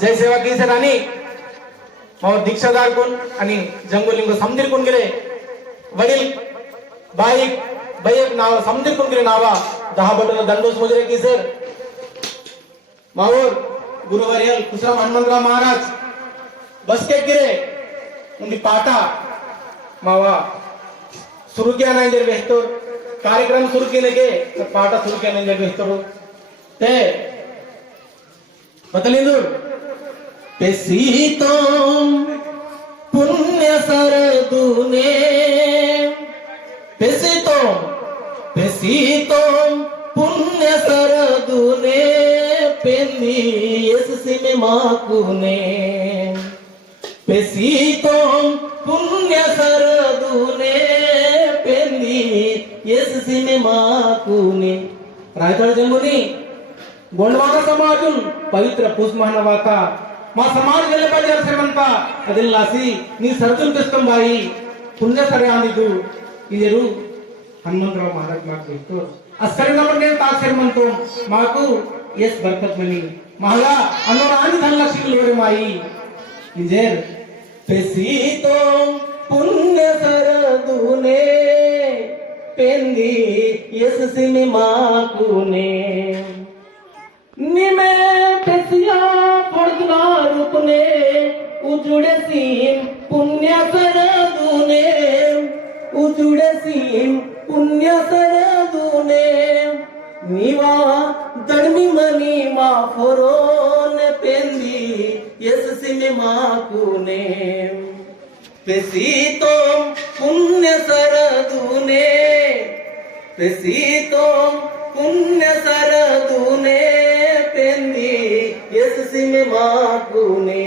जय सेवा की सर आणि और दीक्षादार कोण आणि जंगोलिंग समदीर कोण गेले वडील बाईक बाईक नाव समदीर कोण गेले नावा 10 बटन दंडोस मुजरे की सर मावर गुरुवर्यल कुशराम हनुमंतराव महाराज बसके गिरे उनकी पाटा मावा सुरू किया नाही जर बेहतर कार्यक्रम सुरू केले के तर पाटा सुरू किया नाही जर बेहतर ते बतलिंदूर पेसीतो पुण्य सरदूने पेसीतो पुण्य सरदूने पेंदी येसुसी में माकुने पेसीतो पुण्य सरदूने पेंदी येसुसी में माकुने रायगड जंगुनी गोंडवाना समाजून पवित्र पूस मानवाता मा समाज गेले पाहिजे असे म्हणता अदिल्लासी नी सरजून कस्तम बाई पुण्य सरे आंदिदू इदेरू हनुमंतराव महाराज माకు तो असरिना म्हणजे तासेर म्हणतो माకు यस बरकत मनी महला अनुरानी धन लक्षिक लोरे माई इजेर पेसीतो पुण्य सरदूने पेंदी यस सिमी माकुने निमे पेसिया पडना रूपने उजुडे सीन पुण्य सरदूने उजुडे सीन पुण्य सरदूने निवा दडमी मनी मा फोरोन पेंदी येसुसी में माकुने पेसीतो पुण्य सरदूने पेसीतो पुण्य सरदूने पेंदी येसुसी में माकुने